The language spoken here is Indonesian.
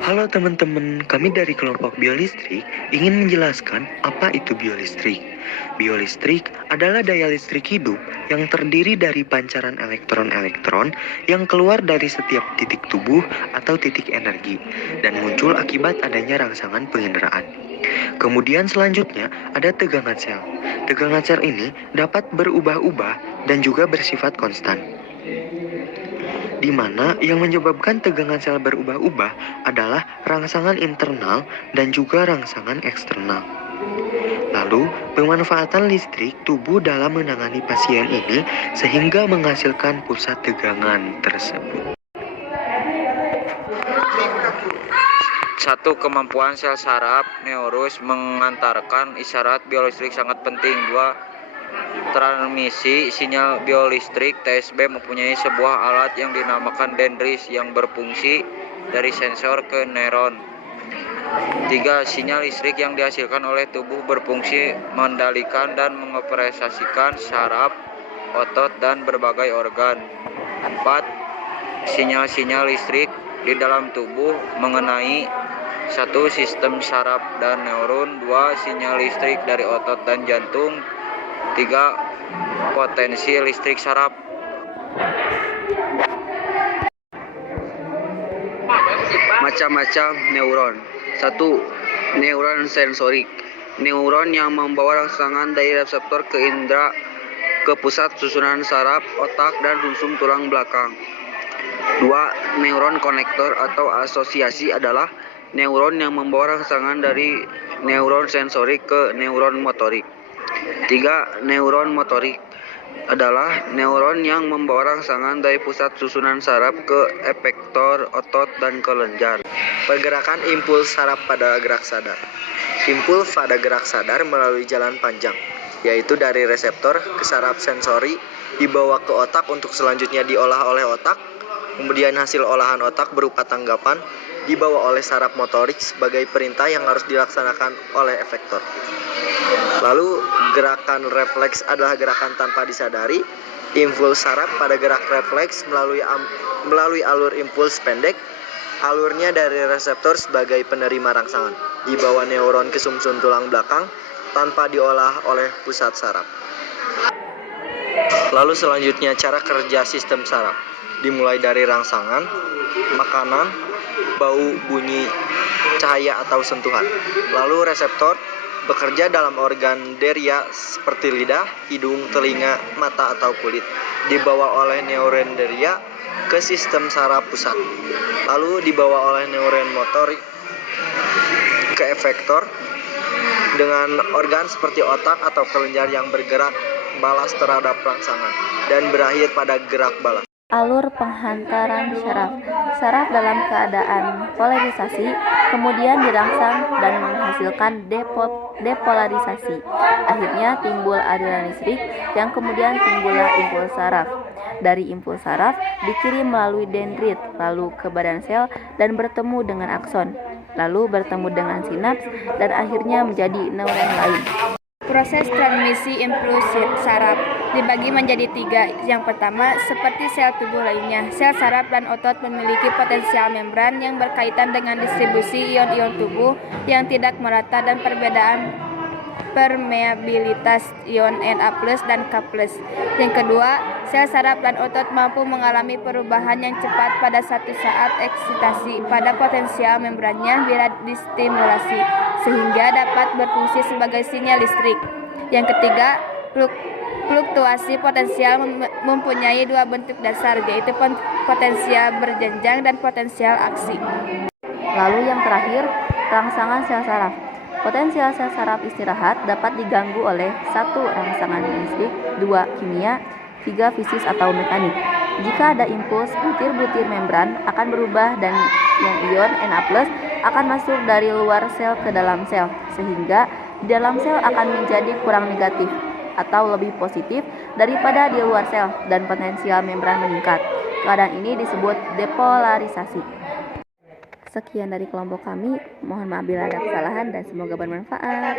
Halo teman-teman, kami dari kelompok biolistrik ingin menjelaskan apa itu biolistrik. Biolistrik adalah daya listrik hidup yang terdiri dari pancaran elektron-elektron yang keluar dari setiap titik tubuh atau titik energi dan muncul akibat adanya rangsangan penginderaan. Kemudian selanjutnya ada tegangan sel. Tegangan sel ini dapat berubah-ubah dan juga bersifat konstan, di mana yang menyebabkan tegangan sel berubah-ubah adalah rangsangan internal dan juga rangsangan eksternal. Lalu, pemanfaatan listrik tubuh dalam menangani pasien ini sehingga menghasilkan pusat tegangan tersebut. 1. Kemampuan sel saraf neurus mengantarkan isyarat biolistrik sangat penting. 2. Transmisi sinyal biolistrik TSB mempunyai sebuah alat yang dinamakan dendris yang berfungsi dari sensor ke neuron. 3. Sinyal listrik yang dihasilkan oleh tubuh berfungsi mengendalikan dan mengoperasikan saraf, otot, dan berbagai organ. 4. Sinyal-sinyal listrik di dalam tubuh mengenai 1. Sistem saraf dan neuron. 2. Sinyal listrik dari otot dan jantung. 3. Potensi listrik saraf. Macam-macam neuron. 1. Neuron sensorik. Neuron yang membawa rangsangan dari reseptor ke indera ke pusat susunan saraf, otak, dan sumsum tulang belakang. 2. Neuron konektor atau asosiasi adalah neuron yang membawa rangsangan dari neuron sensorik ke neuron motorik. 3. Neuron motorik adalah neuron yang membawa rangsangan dari pusat susunan saraf ke efektor otot dan kelenjar. Pergerakan impuls saraf pada gerak sadar. Impuls pada gerak sadar melalui jalan panjang, yaitu dari reseptor ke saraf sensori, dibawa ke otak untuk selanjutnya diolah oleh otak. Kemudian hasil olahan otak berupa tanggapan dibawa oleh saraf motorik sebagai perintah yang harus dilaksanakan oleh efektor. Lalu gerakan refleks adalah gerakan tanpa disadari. Impuls saraf pada gerak refleks melalui alur impuls pendek. Alurnya dari reseptor sebagai penerima rangsangan, dibawa neuron ke sumsum tulang belakang tanpa diolah oleh pusat saraf. Lalu selanjutnya cara kerja sistem saraf, dimulai dari rangsangan, makanan, bau, bunyi, cahaya atau sentuhan. Lalu reseptor bekerja dalam organ deria seperti lidah, hidung, telinga, mata atau kulit, dibawa oleh neuron deria ke sistem saraf pusat. Lalu dibawa oleh neuron motorik ke efektor dengan organ seperti otak atau kelenjar yang bergerak balas terhadap rangsangan dan berakhir pada gerak balas. Alur penghantaran saraf. Saraf dalam keadaan polarisasi kemudian dirangsang dan menghasilkan depolarisasi. Akhirnya timbul aliran listrik yang kemudian timbullah impuls saraf. Dari impuls saraf dikirim melalui dendrit lalu ke badan sel dan bertemu dengan akson, lalu bertemu dengan sinaps dan akhirnya menjadi neuron lain. Proses transmisi impuls saraf dibagi menjadi 3. Yang pertama, seperti sel tubuh lainnya, sel saraf dan otot memiliki potensial membran yang berkaitan dengan distribusi ion-ion tubuh yang tidak merata dan perbedaan permeabilitas ion Na+ dan K+. Yang kedua, sel saraf dan otot mampu mengalami perubahan yang cepat pada satu saat eksitasi pada potensial membrannya bila distimulasi, sehingga dapat berfungsi sebagai sinyal listrik. Yang ketiga, fluktuasi potensial mempunyai 2 bentuk dasar, yaitu potensial berjenjang dan potensial aksi. Lalu yang terakhir, rangsangan sel saraf. Potensial sel saraf istirahat dapat diganggu oleh 1. Rangsangan listrik, 2. Kimia, 3. Fisis atau mekanik. Jika ada impuls, butir-butir membran akan berubah dan yang ion Na+ akan masuk dari luar sel ke dalam sel, sehingga di dalam sel akan menjadi kurang negatif atau lebih positif daripada di luar sel dan potensial membran meningkat. Keadaan ini disebut depolarisasi. Sekian dari kelompok kami, mohon maaf bila ada kesalahan dan semoga bermanfaat.